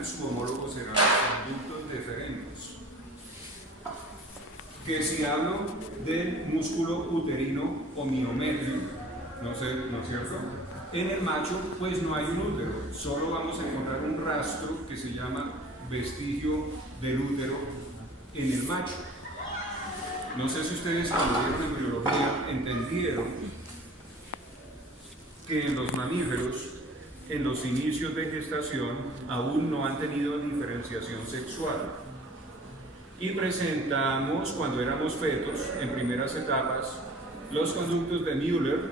femeninas su homólogo serán los conductos deferentes. Que si hablo del músculo uterino o miometrio, ¿no es cierto? En el macho, pues no hay un útero, solo vamos a encontrar un rastro que se llama vestigio del útero en el macho. No sé si ustedes cuando vieron en biología entendieron que en los mamíferos, en los inicios de gestación, aún no han tenido diferenciación sexual. Y presentamos, cuando éramos fetos, en primeras etapas, los conductos de Müller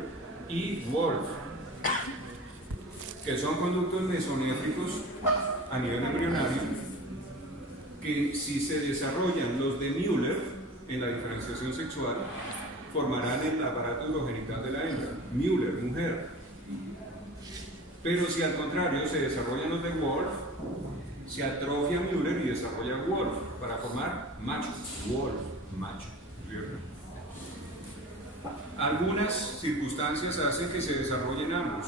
y Wolf, que son conductos mesonéfricos a nivel embrionario, que si se desarrollan los de Müller en la diferenciación sexual, formarán el aparato endogenital de la hembra, Müller, mujer. Pero si al contrario se desarrollan los de Wolf, se atrofia Müller y desarrolla Wolf para formar macho, Wolf, macho, ¿cierto? Algunas circunstancias hacen que se desarrollen ambos,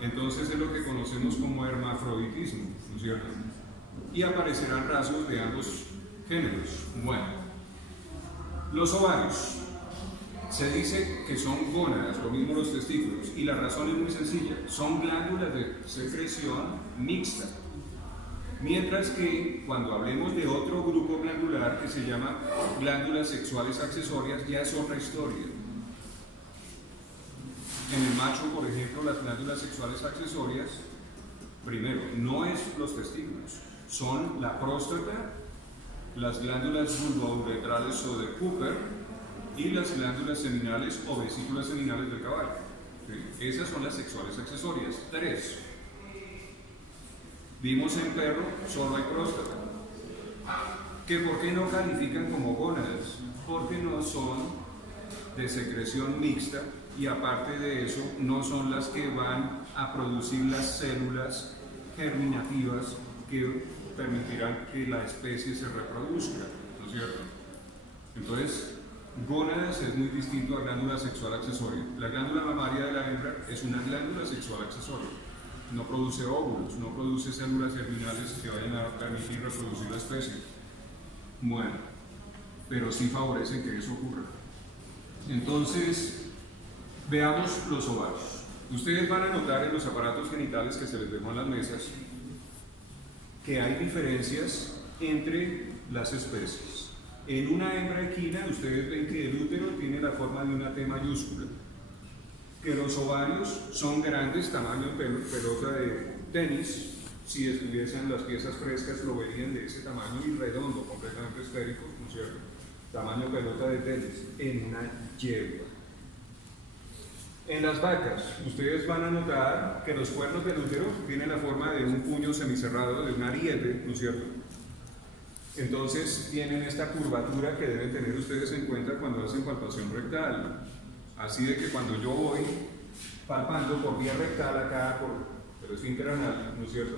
entonces es lo que conocemos como hermafroditismo, ¿no es cierto? Y aparecerán rasgos de ambos géneros. Bueno, los ovarios. Se dice que son gónadas, lo mismo los testículos, y la razón es muy sencilla, son glándulas de secreción mixta. Mientras que cuando hablemos de otro grupo glandular que se llama glándulas sexuales accesorias, ya es otra historia. En el macho, por ejemplo, las glándulas sexuales accesorias, primero, no es los testículos, son la próstata, las glándulas vulvouretrales o de Cooper, y las glándulas seminales o vesículas seminales del caballo. ¿Sí? Esas son las sexuales accesorias. 3. Vimos en perro, solo hay próstata. ¿Que por qué no califican como gónadas? Porque no son de secreción mixta y aparte de eso no son las que van a producir las células germinativas que permitirán que la especie se reproduzca, ¿no es cierto? Entonces, gónadas es muy distinto a glándula sexual accesoria. La glándula mamaria de la hembra es una glándula sexual accesoria. No produce óvulos, no produce células germinales que vayan a permitir reproducir la especie. Bueno, pero sí favorecen que eso ocurra. Entonces, veamos los ovarios. Ustedes van a notar en los aparatos genitales que se les dejó en las mesas que hay diferencias entre las especies. En una hembra equina, ustedes ven que el útero tiene la forma de una T mayúscula, que los ovarios son grandes, tamaño pelota de tenis. Si estuviesen las piezas frescas lo verían de ese tamaño y redondo, completamente esférico, ¿no es cierto? Tamaño pelota de tenis, en una yegua. En las vacas, ustedes van a notar que los cuernos del útero tienen la forma de un puño semicerrado, de un ariete, ¿no es cierto? Entonces tienen esta curvatura que deben tener ustedes en cuenta cuando hacen palpación rectal. Así de que cuando yo voy palpando por vía rectal acá, por el esfínter anal, ¿no es cierto?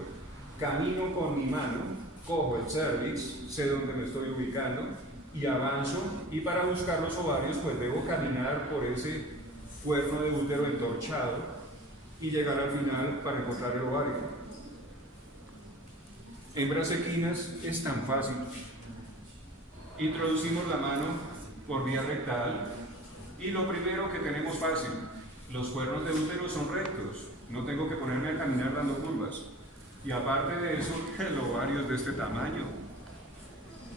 Camino con mi mano, cojo el cervix, sé dónde me estoy ubicando y avanzo, y para buscar los ovarios pues debo caminar por ese cuerno de útero entorchado y llegar al final para encontrar el ovario. Hembras equinas es tan fácil. Introducimos la mano por vía rectal y lo primero que tenemos fácil, los cuernos de útero son rectos, no tengo que ponerme a caminar dando curvas. Y aparte de eso, el ovario es de este tamaño.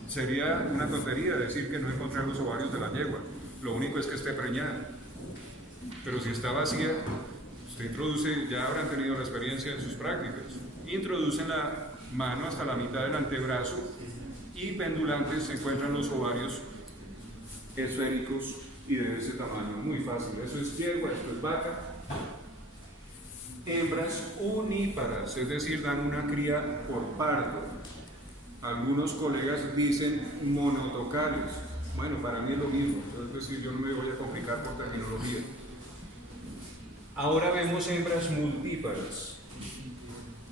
Sería una tontería decir que no encontré los ovarios de la yegua, lo único es que esté preñada. Pero si está vacía, usted introduce, ya habrán tenido la experiencia en sus prácticas, introducen la mano hasta la mitad del antebrazo y pendulantes se encuentran los ovarios esféricos y de ese tamaño, muy fácil. Eso es yegua, esto es vaca. Hembras uníparas, es decir, dan una cría por parto. Algunos colegas dicen monotocales. Bueno, para mí es lo mismo, es decir, yo no me voy a complicar por terminología. Ahora vemos hembras multíparas.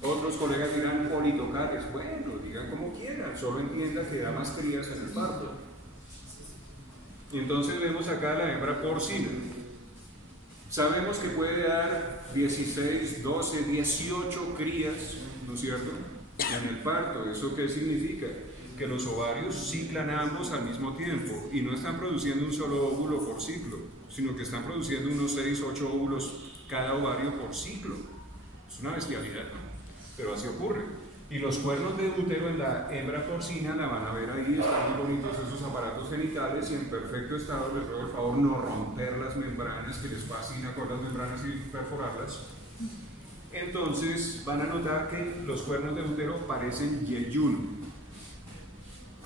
Otros colegas dirán politocales, bueno, digan como quieran, solo entiendan que da más crías en el parto. Y entonces vemos acá la hembra porcina. Sabemos que puede dar 16, 12, 18 crías, ¿no es cierto? en el parto. ¿Eso qué significa? Que los ovarios ciclan ambos al mismo tiempo y no están produciendo un solo óvulo por ciclo, sino que están produciendo unos 6 o 8 óvulos cada ovario por ciclo. Es una bestialidad, ¿no? Pero así ocurre. Y los cuernos de útero en la hembra porcina la van a ver ahí, están muy bonitos esos aparatos genitales y en perfecto estado. Les ruego el favor no romper las membranas, que les fascina con las membranas y perforarlas. Entonces van a notar que los cuernos de útero parecen yeyuno.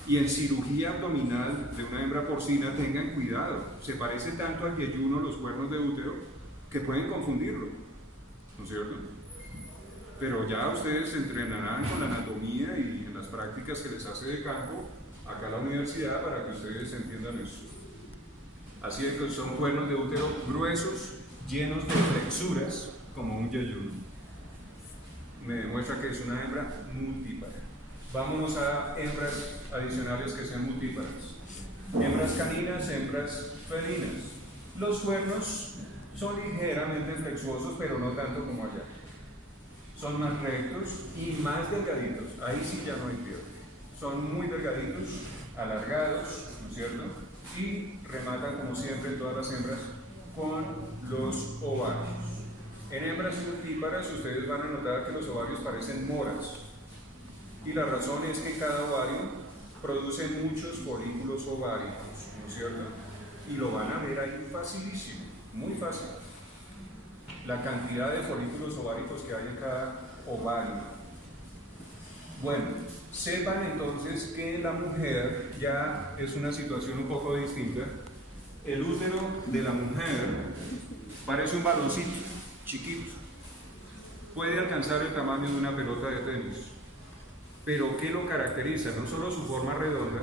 Y en cirugía abdominal de una hembra porcina tengan cuidado, se parece tanto al yeyuno los cuernos de útero que pueden confundirlo, ¿no es cierto? Pero ya ustedes se entrenarán con la anatomía y en las prácticas que les hace de campo acá en la universidad para que ustedes entiendan eso. Así es que son cuernos de útero gruesos, llenos de flexuras, como un yeyuno. Me demuestra que es una hembra multípara. Vámonos a hembras adicionales que sean multíparas. Hembras caninas, hembras felinas. Los cuernos son ligeramente flexuosos, pero no tanto como allá. Son más rectos y más delgaditos. Ahí sí ya no hay pierde. Son muy delgaditos, alargados, ¿no es cierto? Y rematan, como siempre, todas las hembras con los ovarios. En hembras multíparas ustedes van a notar que los ovarios parecen moras. Y la razón es que cada ovario produce muchos folículos ováricos, ¿no es cierto? Y lo van a ver ahí facilísimo, muy fácil. La cantidad de folículos ováricos que hay en cada ovario. Bueno, sepan entonces que en la mujer ya es una situación un poco distinta. El útero de la mujer parece un baloncito chiquito. Puede alcanzar el tamaño de una pelota de tenis. Pero ¿qué lo caracteriza? No solo su forma redonda,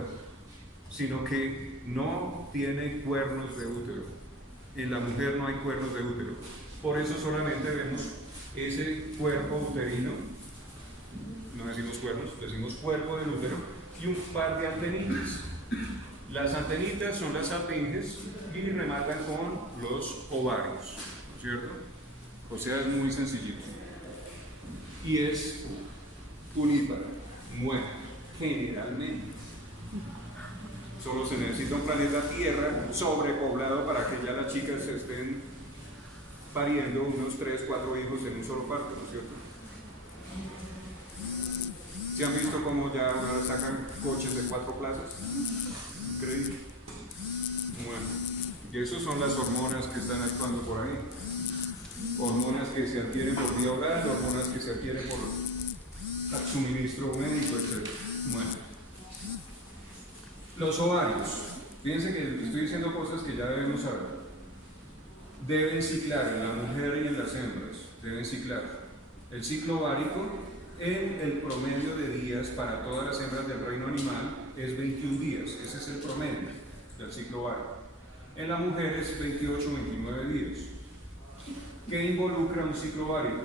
sino que no tiene cuernos de útero. En la mujer no hay cuernos de útero. Por eso solamente vemos ese cuerpo uterino, no decimos cuernos, decimos cuerpo del útero, y un par de antenitas. Las antenitas son las apinges y rematan con los ovarios, ¿cierto? O sea, es muy sencillito. Y es unípara, muere, generalmente. Solo se necesita un planeta Tierra sobrepoblado para que ya las chicas se estén pariendo unos 3, 4 hijos en un solo parto, ¿no es cierto? ¿Se han visto cómo ya ahora sacan coches de 4 plazas? Increíble. Bueno, y esas son las hormonas que están actuando por ahí. Hormonas que se adquieren por vía oral, hormonas que se adquieren por suministro médico, etc. Bueno, los ovarios. Fíjense que estoy diciendo cosas que ya debemos saber. Deben ciclar en la mujer y en las hembras, deben ciclar. El ciclo ovárico en el promedio de días para todas las hembras del reino animal es 21 días, ese es el promedio del ciclo ovárico. En la mujer es 28 o 29 días. ¿Qué involucra un ciclo ovárico?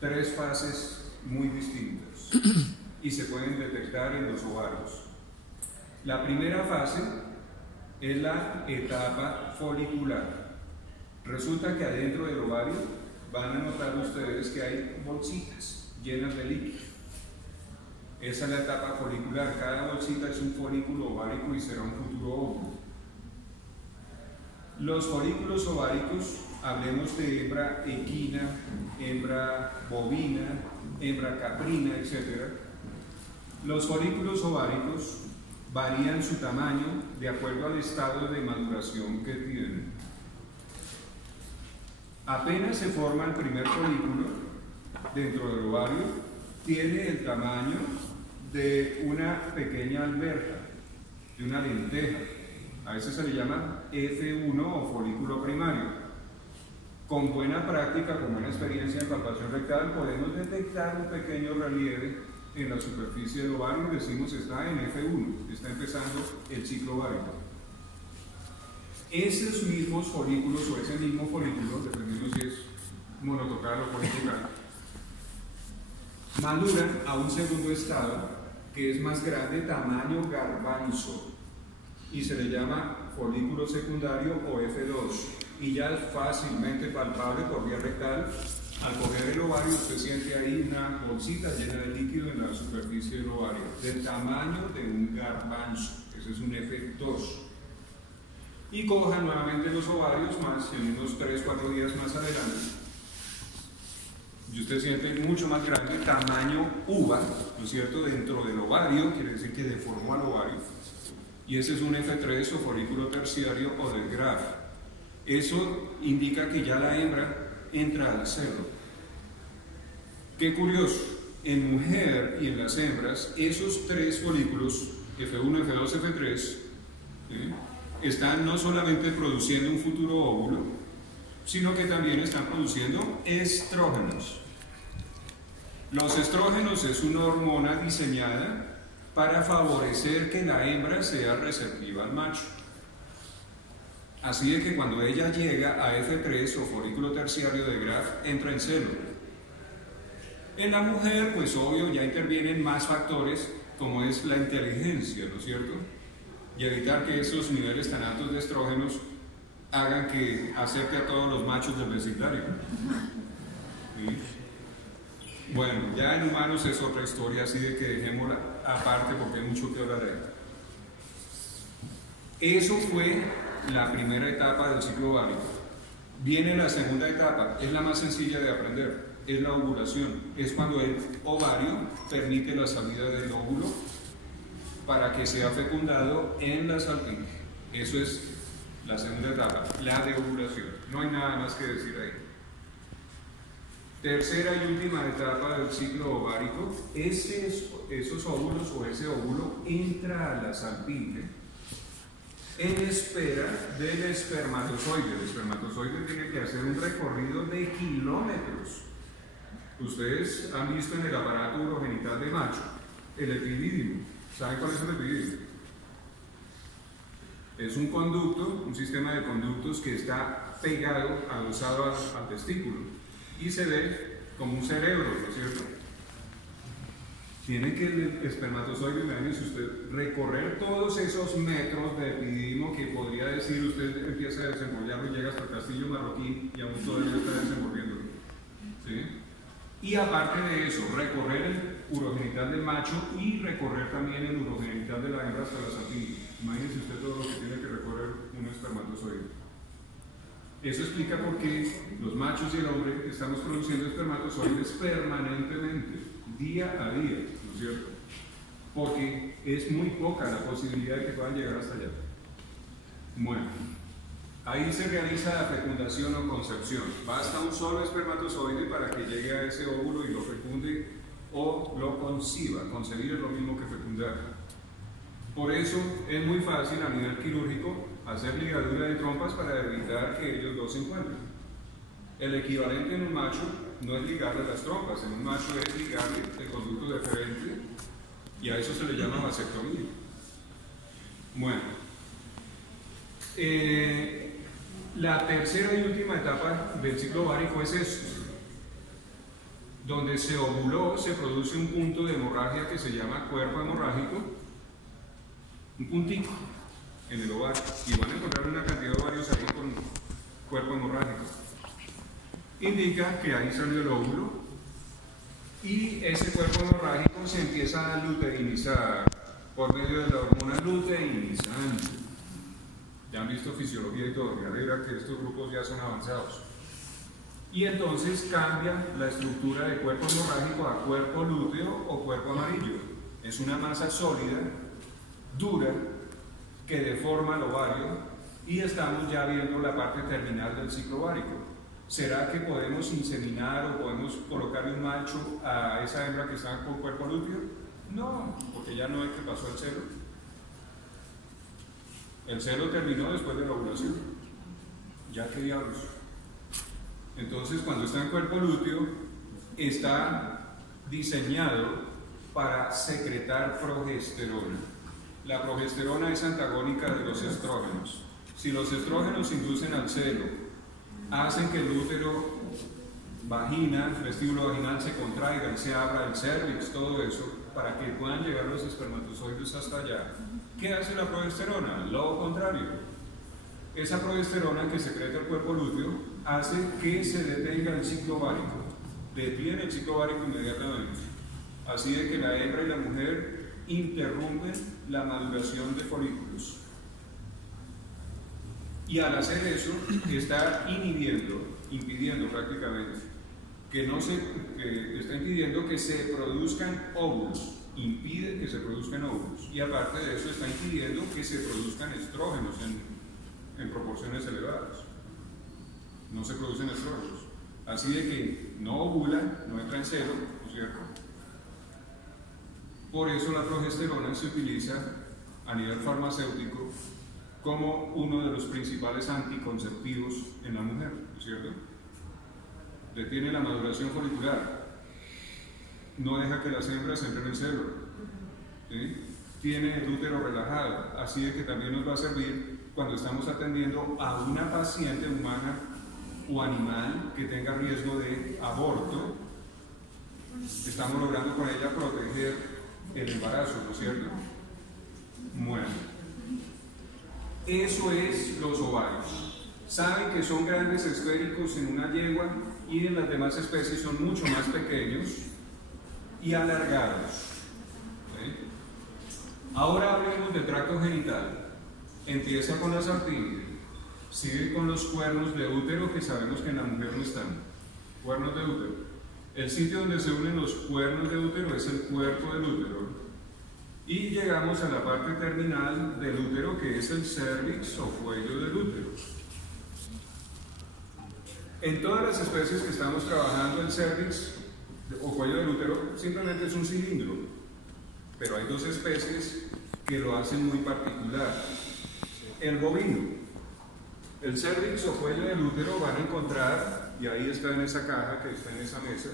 3 fases muy distintas y se pueden detectar en los ovarios. La primera fase es la etapa folicular. Resulta que adentro del ovario van a notar ustedes que hay bolsitas llenas de líquido. Esa es la etapa folicular. Cada bolsita es un folículo ovárico y será un futuro óvulo. Los folículos ováricos, hablemos de hembra equina, hembra bovina, hembra caprina, etc. Los folículos ováricos varían su tamaño de acuerdo al estado de maduración que tienen. Apenas se forma el primer folículo dentro del ovario, tiene el tamaño de una pequeña alberja, de una lenteja. A veces se le llama F1 o folículo primario. Con buena práctica, con buena experiencia en palpación rectal, podemos detectar un pequeño relieve en la superficie del ovario y decimos está en F1, está empezando el ciclo ovárico. Esos mismos folículos o ese mismo folículo, dependiendo si es monotocal o folicular, maduran a un segundo estado que es más grande, tamaño garbanzo, y se le llama folículo secundario o F2, y ya es fácilmente palpable por vía rectal Al coger el ovario, usted siente ahí una bolsita llena de líquido en la superficie del ovario, del tamaño de un garbanzo. Ese es un F2. Y coja nuevamente los ovarios más en unos 3-4 días más adelante. Y usted siente mucho más grande, tamaño uva, ¿no es cierto? Dentro del ovario, quiere decir que deformó al ovario. Y ese es un F3 o folículo terciario o del Graf. Eso indica que ya la hembra entra al celo. Qué curioso, en mujer y en las hembras, esos tres folículos, F1, F2, F3, están no solamente produciendo un futuro óvulo, sino que también están produciendo estrógenos. Los estrógenos es una hormona diseñada para favorecer que la hembra sea receptiva al macho. Así de que cuando ella llega a F3 o folículo terciario de Graf, entra en celo. En la mujer, pues obvio, ya intervienen más factores como es la inteligencia, ¿no es cierto? Y evitar que esos niveles tan altos de estrógenos hagan que acerque a todos los machos del vecindario. ¿Sí? Bueno, ya en humanos es otra historia, así de que dejémosla aparte porque hay mucho que hablar de ella. Eso fue la primera etapa del ciclo ovárico. Viene la segunda etapa, es la más sencilla de aprender, es la ovulación. Es cuando el ovario permite la salida del óvulo para que sea fecundado en la salpinge. Eso es la segunda etapa, la de ovulación. No hay nada más que decir ahí. Tercera y última etapa del ciclo ovárico, esos óvulos o ese óvulo entra a la salpinge en espera del espermatozoide. El espermatozoide tiene que hacer un recorrido de kilómetros. Ustedes han visto en el aparato urogenital de macho el epidídimo. ¿Saben cuál es el epidídimo? Es un conducto, un sistema de conductos que está pegado, adosado al testículo y se ve como un cerebro, ¿no es cierto? Tiene que el espermatozoide, imagínese usted, recorrer todos esos metros de epididimo que podría decir usted empieza a desenvolverlo y llega hasta el castillo marroquí y aún todavía está desenvolviéndolo. ¿Sí? Y aparte de eso, recorrer el urogenital del macho y recorrer también el urogenital de la hembra hasta la salpinge. Imagínese usted todo lo que tiene que recorrer un espermatozoide. Eso explica por qué los machos y el hombre estamos produciendo espermatozoides permanentemente, día a día, ¿no es cierto? Porque es muy poca la posibilidad de que puedan llegar hasta allá. Bueno, ahí se realiza la fecundación o concepción. Basta un solo espermatozoide para que llegue a ese óvulo y lo fecunde o lo conciba. Concebir es lo mismo que fecundar. Por eso es muy fácil a nivel quirúrgico hacer ligadura de trompas para evitar que ellos dos se encuentren. El equivalente en un macho no es ligarle las trompas, en un macho es ligarle el conducto deferente y a eso se le llama vasectomía. Bueno, la tercera y última etapa del ciclo ovárico es esto. Donde se ovuló se produce un punto de hemorragia que se llama cuerpo hemorrágico, un puntito en el ovario, y van a encontrar una cantidad de ovarios ahí con cuerpo hemorrágico. Indica que ahí salió el óvulo y ese cuerpo hemorrágico se empieza a luteinizar por medio de la hormona luteinizante. Ya han visto fisiología y todo, me alegra que estos grupos ya son avanzados. Y entonces cambia la estructura de cuerpo hemorrágico a cuerpo lúteo o cuerpo amarillo. Es una masa sólida, dura, que deforma el ovario y estamos ya viendo la parte terminal del ciclo ovárico. ¿Será que podemos inseminar o podemos colocarle un macho a esa hembra que está con cuerpo lúteo? No, porque ya no es que pasó el celo. El celo terminó después de la ovulación. Ya qué diablos. Entonces, cuando está en cuerpo lúteo, está diseñado para secretar progesterona. La progesterona es antagónica de los estrógenos. Si los estrógenos inducen al celo, hacen que el útero, vagina, el vestíbulo vaginal se contraiga y se abra el cérvix, todo eso, para que puedan llegar los espermatozoides hasta allá. ¿Qué hace la progesterona? Lo contrario. Esa progesterona que secreta el cuerpo lúteo hace que se detenga el ciclo ovárico. detiene el ciclo ovárico inmediatamente. Así de que la hembra y la mujer interrumpen la maduración de folículos. Y al hacer eso, está impidiendo prácticamente, está impidiendo que se produzcan óvulos, impide que se produzcan óvulos. Y aparte de eso, está impidiendo que se produzcan estrógenos en proporciones elevadas. No se producen estrógenos. Así de que no ovula, no entra en celo, ¿no es cierto? Por eso la progesterona se utiliza a nivel farmacéutico como uno de los principales anticonceptivos en la mujer, ¿no es cierto? Detiene la maduración folicular, no deja que las hembras entren en celo, ¿sí? Tiene el útero relajado, así de que también nos va a servir cuando estamos atendiendo a una paciente humana o animal que tenga riesgo de aborto. Estamos logrando con ella proteger el embarazo, ¿no es cierto? Bueno, eso es los ovarios. Saben que son grandes esféricos en una yegua y en las demás especies son mucho más pequeños y alargados. ¿Sí? Ahora hablemos del tracto genital. Empieza con la sartínea, sigue con los cuernos de útero, que sabemos que en la mujer no están. Cuernos de útero. El sitio donde se unen los cuernos de útero es el cuerpo del útero. Y llegamos a la parte terminal del útero, que es el cérvix o cuello del útero. En todas las especies que estamos trabajando, el cérvix o cuello del útero simplemente es un cilindro, pero hay dos especies que lo hacen muy particular. El bovino, el cérvix o cuello del útero, van a encontrar, y ahí está en esa caja que está en esa mesa,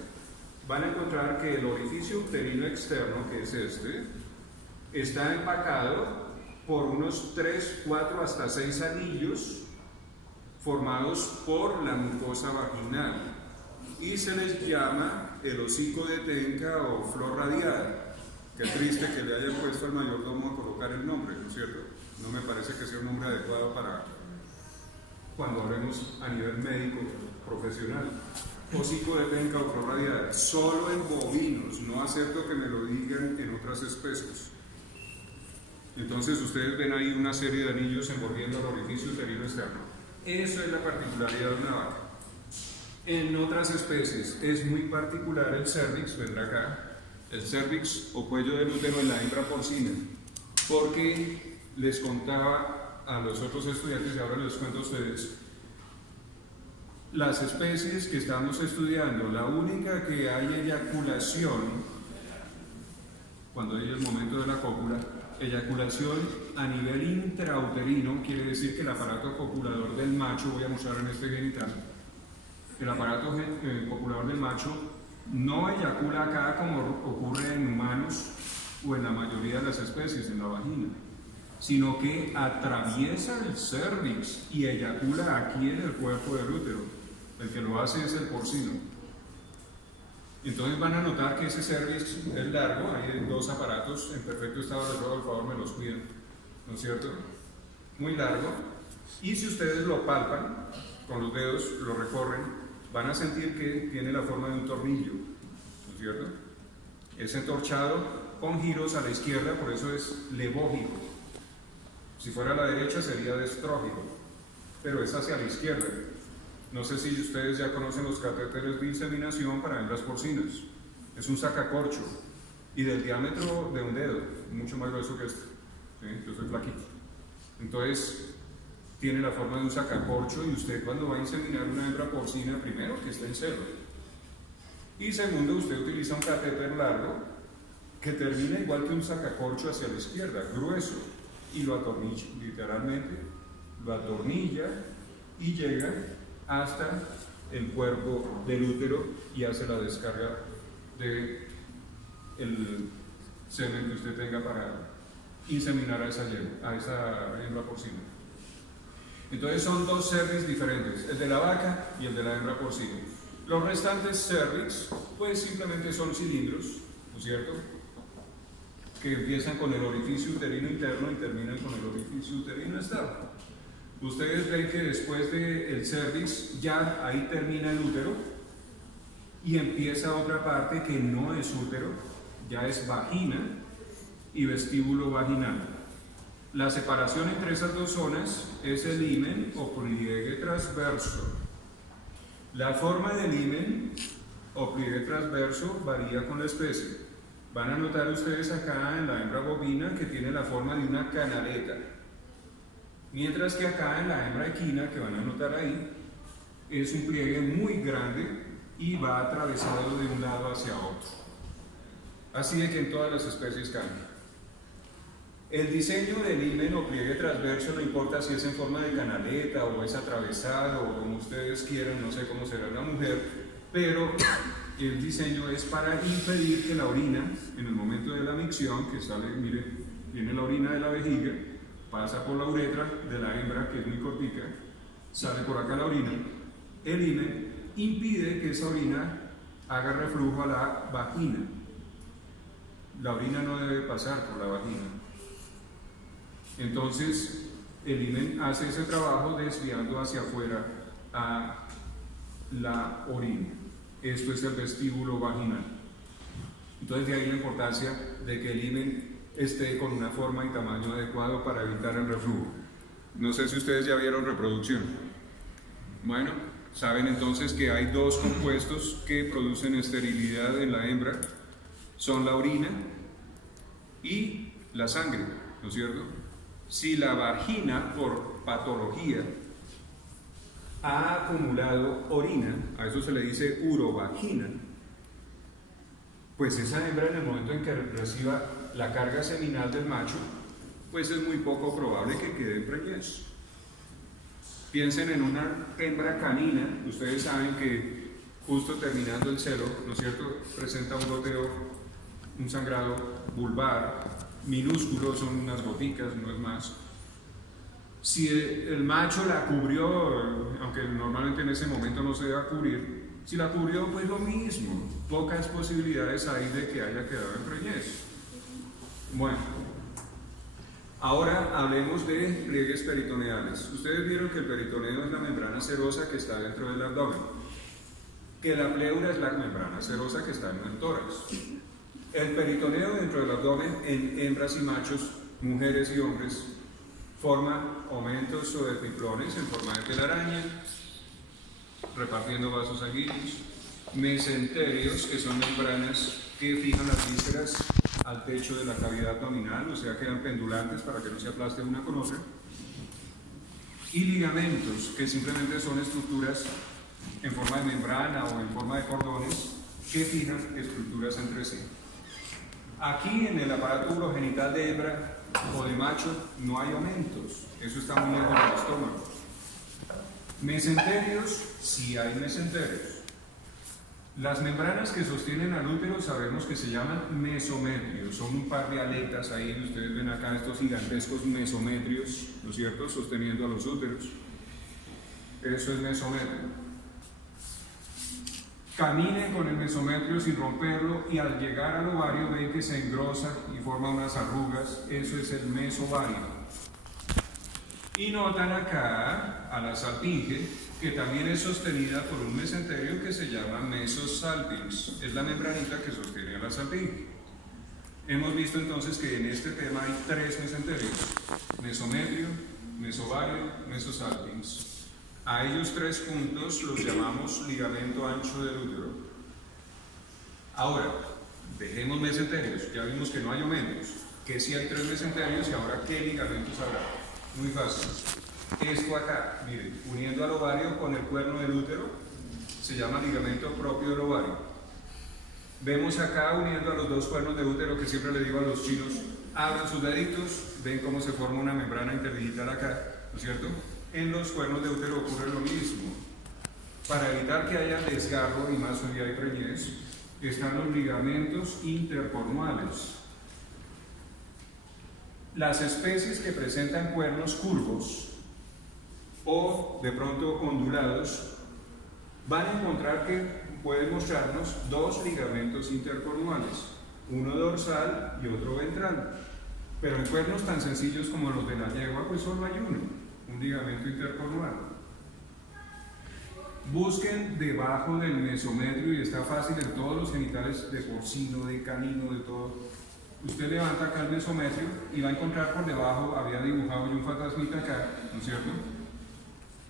van a encontrar que el orificio uterino externo, que es este, está empacado por unos 3, 4 hasta 6 anillos formados por la mucosa vaginal, y se les llama el hocico de Tenca o flor radial. Qué triste que le hayan puesto al mayordomo a colocar el nombre, ¿no es cierto? No me parece que sea un nombre adecuado para cuando hablemos a nivel médico profesional. Hocico de Tenca o flor radial, solo en bovinos, no acepto que me lo digan en otras especies. Entonces ustedes ven ahí una serie de anillos envolviendo el orificio uterino externo. Eso es la particularidad de una vaca. En otras especies es muy particular el cérvix, vendrá acá, el cérvix o cuello del útero en la hembra porcina, porque les contaba a los otros estudiantes y ahora les cuento a ustedes, las especies que estamos estudiando, la única que hay eyaculación, cuando hay el momento de la cópula, eyaculación a nivel intrauterino, quiere decir que el aparato copulador del macho, voy a mostrar en este genital, el aparato copulador del macho no eyacula acá como ocurre en humanos o en la mayoría de las especies, en la vagina, sino que atraviesa el cérvix y eyacula aquí en el cuerpo del útero. El que lo hace es el porcino. Entonces van a notar que ese cérvix es largo, hay dos aparatos en perfecto estado de ruedo, por favor me los cuiden, ¿no es cierto? Muy largo, y si ustedes lo palpan con los dedos, lo recorren, van a sentir que tiene la forma de un tornillo, ¿no es cierto? Es entorchado con giros a la izquierda, por eso es levógiro. Si fuera a la derecha sería destrógiro, pero es hacia la izquierda. No sé si ustedes ya conocen los catéteres de inseminación para hembras porcinas. Es un sacacorcho y del diámetro de un dedo, mucho más grueso que este. ¿Sí? Yo soy flaquito. Entonces, tiene la forma de un sacacorcho y usted cuando va a inseminar una hembra porcina, primero que esté en celo. Y segundo, usted utiliza un catéter largo que termina igual que un sacacorcho hacia la izquierda, grueso, y lo atornilla, literalmente, lo atornilla y llega hasta el cuerpo del útero y hace la descarga del semen que usted tenga para inseminar a esa hembra porcina. Entonces son dos cérvix diferentes, el de la vaca y el de la hembra porcina. Los restantes cérvix pues simplemente son cilindros, ¿no es cierto?, que empiezan con el orificio uterino interno y terminan con el orificio uterino externo. Ustedes ven que después del cérvix ya ahí termina el útero y empieza otra parte que no es útero, ya es vagina y vestíbulo vaginal. La separación entre esas dos zonas es el himen o pliegue transverso. La forma del himen o pliegue transverso varía con la especie. Van a notar ustedes acá en la hembra bovina que tiene la forma de una canaleta, mientras que acá en la hembra equina, que van a notar ahí, es un pliegue muy grande y va atravesado de un lado hacia otro. Así de que en todas las especies cambia. El diseño del himen o pliegue transverso no importa si es en forma de canaleta o es atravesado o como ustedes quieran, no sé cómo será la mujer, pero el diseño es para impedir que la orina, en el momento de la micción, que sale, mire, viene la orina de la vejiga, pasa por la uretra de la hembra, que es muy cortica, sale por acá la orina, el himen impide que esa orina haga reflujo a la vagina. La orina no debe pasar por la vagina. Entonces, el himen hace ese trabajo desviando hacia afuera a la orina. Esto es el vestíbulo vaginal. Entonces, de ahí la importancia de que el himen esté con una forma y tamaño adecuado para evitar el reflujo. No sé si ustedes ya vieron reproducción. Bueno, saben entonces que hay dos compuestos que producen esterilidad en la hembra. Son la orina y la sangre, ¿no es cierto? Si la vagina, por patología, ha acumulado orina, a eso se le dice urovagina, pues esa hembra en el momento en que reciba la carga seminal del macho, pues es muy poco probable que quede en preñez. Piensen en una hembra canina, ustedes saben que justo terminando el celo, ¿no es cierto?, presenta un goteo, un sangrado vulvar, minúsculo, son unas goticas, no es más. Si el macho la cubrió, aunque normalmente en ese momento no se debe cubrir, si la cubrió, pues lo mismo, pocas posibilidades hay de que haya quedado en preñez. Bueno, ahora hablemos de pliegues peritoneales. Ustedes vieron que el peritoneo es la membrana serosa que está dentro del abdomen, que la pleura es la membrana serosa que está en el tórax. El peritoneo dentro del abdomen en hembras y machos, mujeres y hombres, forma aumentos o epiplones en forma de telaraña, repartiendo vasos sanguíneos, mesenterios, que son membranas que fijan las vísceras al techo de la cavidad abdominal, o sea, quedan pendulantes para que no se aplaste una con otra, y ligamentos, que simplemente son estructuras en forma de membrana o en forma de cordones que fijan estructuras entre sí. Aquí en el aparato urogenital de hembra o de macho no hay aumentos, eso está muy lejos del estómago. Mesenterios, sí hay mesenterios. Las membranas que sostienen al útero sabemos que se llaman mesometrios, son un par de aletas ahí, ustedes ven acá estos gigantescos mesometrios, ¿no es cierto?, sosteniendo a los úteros. Eso es mesometrio. Caminen con el mesometrio sin romperlo y al llegar al ovario ven que se engrosa y forma unas arrugas, eso es el mesovario. Y notan acá a la salpinge, que también es sostenida por un mesenterio que se llama mesosalpinx, es la membranita que sostiene a la salpinge. Hemos visto entonces que en este tema hay tres mesenterios, mesometrio, mesovario, mesosalpinx. A ellos tres puntos los llamamos ligamento ancho del útero. Ahora, dejemos mesenterios, ya vimos que no hay aumentos, que sí hay tres mesenterios y ahora ¿qué ligamentos habrá? Muy fácil. Esto acá, miren, uniendo al ovario con el cuerno del útero, se llama ligamento propio del ovario. Vemos acá uniendo a los dos cuernos de útero, que siempre le digo a los chinos, abran sus deditos, ven cómo se forma una membrana interdigital acá, ¿no es cierto? En los cuernos de útero ocurre lo mismo. Para evitar que haya desgarro, y más hoy hay preñez, están los ligamentos intercornuales. Las especies que presentan cuernos curvos o de pronto ondulados van a encontrar que pueden mostrarnos dos ligamentos intercornuales, uno dorsal y otro ventral. Pero en cuernos tan sencillos como los de la yegua, pues solo hay uno, un ligamento intercornual. Busquen debajo del mesometrio y está fácil en todos los genitales de porcino, de canino, de todo. Usted levanta acá el mesometrio y va a encontrar por debajo, había dibujado yo un fantasmita acá, ¿no es cierto?,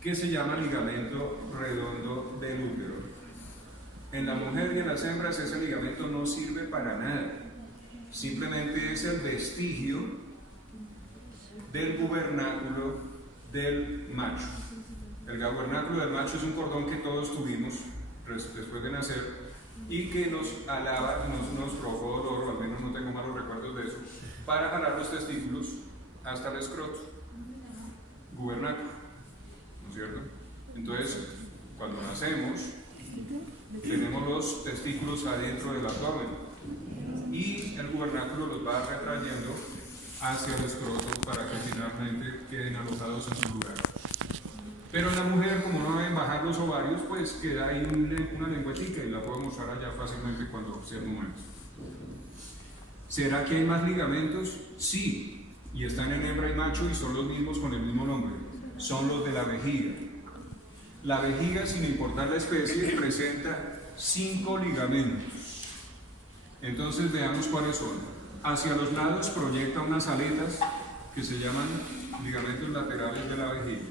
que se llama ligamento redondo del útero. En la mujer y en las hembras ese ligamento no sirve para nada, simplemente es el vestigio del gubernáculo del macho. El gubernáculo del macho es un cordón que todos tuvimos después de nacer y que nos alaba, nos provocó dolor, o al menos no tengo malos recuerdos de eso, para jalar los testículos hasta el escroto, gubernáculo, ¿no es cierto? Entonces, cuando nacemos, tenemos los testículos adentro del abdomen y el gubernáculo los va retrayendo hacia el escroto para que finalmente queden alojados en su lugar. Pero en la mujer, como no deben bajar los ovarios, pues queda ahí una lengüetica y la puedo mostrar allá fácilmente cuando sea el momento. ¿Será que hay más ligamentos? Sí, y están en hembra y macho y son los mismos con el mismo nombre. Son los de la vejiga. La vejiga, sin importar la especie, presenta 5 ligamentos. Entonces veamos cuáles son. Hacia los lados proyecta unas aletas que se llaman ligamentos laterales de la vejiga.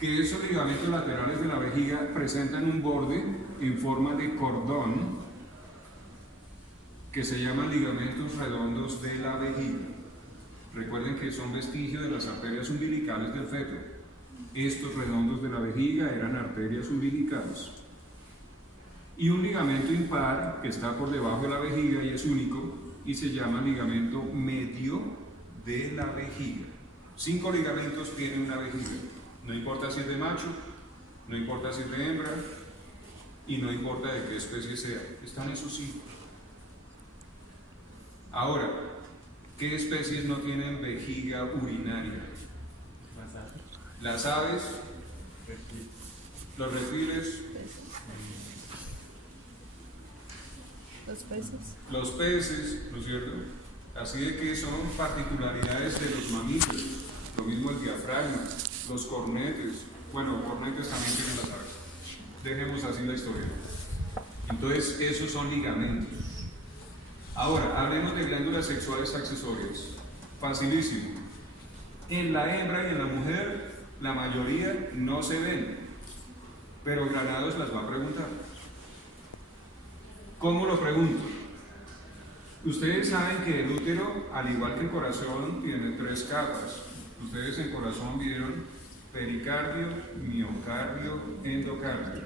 Que esos ligamentos laterales de la vejiga presentan un borde en forma de cordón que se llaman ligamentos redondos de la vejiga. Recuerden que son vestigio de las arterias umbilicales del feto. Estos redondos de la vejiga eran arterias umbilicales. Y un ligamento impar que está por debajo de la vejiga y es único y se llama ligamento medio de la vejiga. 5 ligamentos tiene una vejiga. No importa si es de macho, no importa si es de hembra y no importa de qué especie sea. Están esos 5. Ahora, ¿qué especies no tienen vejiga urinaria? Las aves, los reptiles, los peces, ¿no es cierto? Así de que son particularidades de los mamíferos. Lo mismo el diafragma, los cornetes. Bueno, cornetes también tienen las aves. Dejemos así la historia. Entonces, esos son ligamentos. Ahora, hablemos de glándulas sexuales accesorias. Facilísimo. En la hembra y en la mujer, la mayoría no se ven, pero Granados las va a preguntar. ¿Cómo lo pregunto? Ustedes saben que el útero, al igual que el corazón, tiene 3 capas. Ustedes en corazón vieron pericardio, miocardio, endocardio.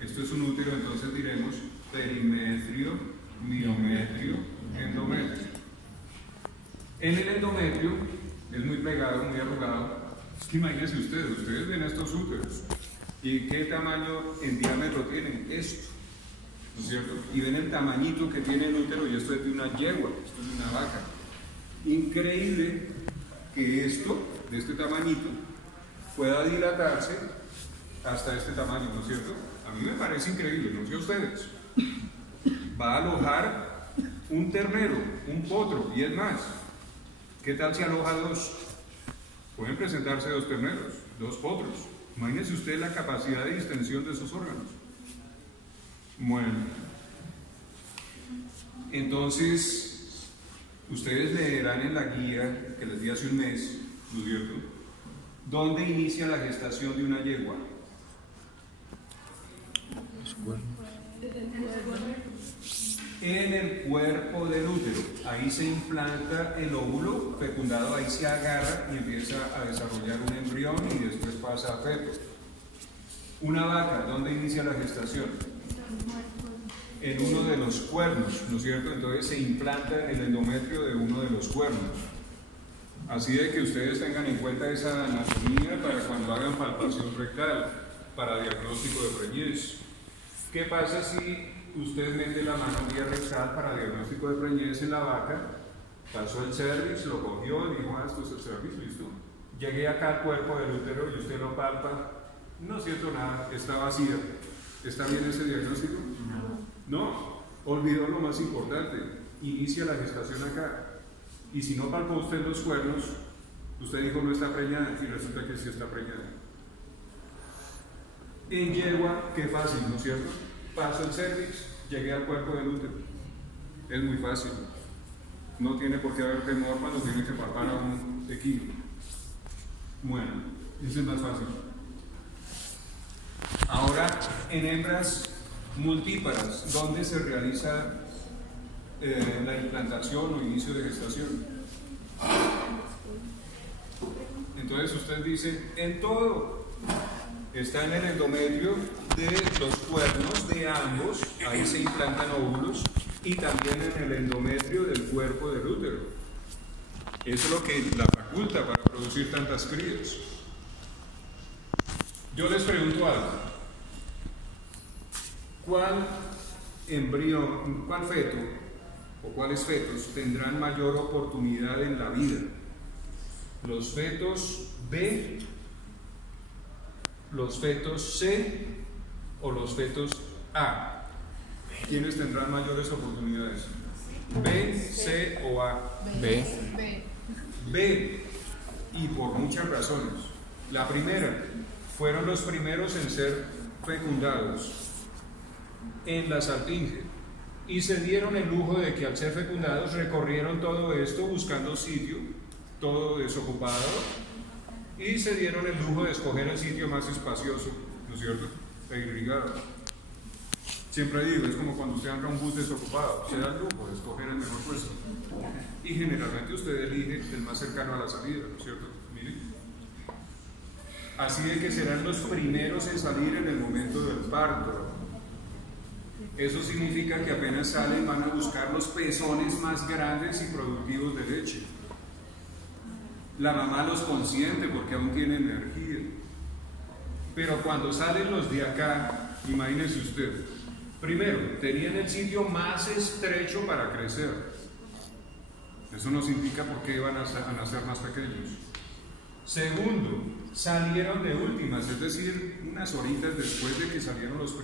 Esto es un útero, entonces diremos perimetrio, miometrio, endometrio. En el endometrio es muy plegado, muy arrugado. Es que imagínense ustedes ven estos úteros y qué tamaño en diámetro tienen esto, ¿no es cierto? Y ven el tamañito que tiene el útero y esto es de una yegua, esto es de una vaca. Increíble que esto, de este tamañito, pueda dilatarse hasta este tamaño, ¿no es cierto? A mí me parece increíble, no sé ustedes. Va a alojar un ternero, un potro, y es más, ¿qué tal si aloja 2? Pueden presentarse 2 terneros, 2 potros. Imagínense usted la capacidad de distensión de esos órganos. Bueno, entonces, ustedes leerán en la guía que les di hace un mes, ¿no es cierto?, ¿dónde inicia la gestación de una yegua? En el cuerpo del útero. Ahí se implanta el óvulo fecundado, ahí se agarra y empieza a desarrollar un embrión y después pasa a feto. Una vaca, ¿dónde inicia la gestación? En uno de los cuernos, ¿no es cierto? Entonces se implanta el endometrio de uno de los cuernos. Así de que ustedes tengan en cuenta esa anatomía para cuando hagan palpación rectal, para diagnóstico de preñez. ¿Qué pasa si usted mete la mano vía rectal para diagnóstico de preñez en la vaca? Pasó el cervix, lo cogió y dijo, esto es el cervix, listo. Llegué acá al cuerpo del útero y usted lo palpa, no siento nada, está vacía. ¿Está bien ese diagnóstico? No, olvidó lo más importante, inicia la gestación acá. Y si no palpó usted los cuernos, usted dijo no está preñada y resulta que sí está preñada. En yegua, qué fácil, ¿no es cierto? Paso el cervix, llegué al cuerpo del útero. Es muy fácil. No tiene por qué haber temor cuando tiene que palpar a un equino. Bueno, ese es más fácil. Ahora, en hembras multíparas, ¿dónde se realiza la implantación o inicio de gestación? Entonces usted dice, en todo. Está en el endometrio de los cuernos de ambos, ahí se implantan óvulos, y también en el endometrio del cuerpo del útero. Eso es lo que la faculta para producir tantas crías. Yo les pregunto algo. ¿Cuál embrión, cuál feto o cuáles fetos tendrán mayor oportunidad en la vida? ¿Los fetos B, los fetos C o los fetos A? ¿Quiénes tendrán mayores oportunidades? ¿B, C o A? B. B, y por muchas razones. La primera, fueron los primeros en ser fecundados en la salpinge y se dieron el lujo de que al ser fecundados recorrieron todo esto buscando sitio, todo desocupado, y se dieron el lujo de escoger el sitio más espacioso, ¿no es cierto?, e irrigado. Siempre digo, es como cuando usted anda a un bus desocupado, se da el lujo de escoger el mejor puesto. Y generalmente usted elige el más cercano a la salida, ¿no es cierto? Miren. Así de que serán los primeros en salir en el momento del parto. Eso significa que apenas salen van a buscar los pezones más grandes y productivos de leche. La mamá los consiente porque aún tiene energía. Pero cuando salen los de acá, imagínese usted, primero, tenían el sitio más estrecho para crecer. Eso nos indica por qué van a nacer más pequeños. Segundo, salieron de últimas, es decir, unas horitas después de que salieron los primeros.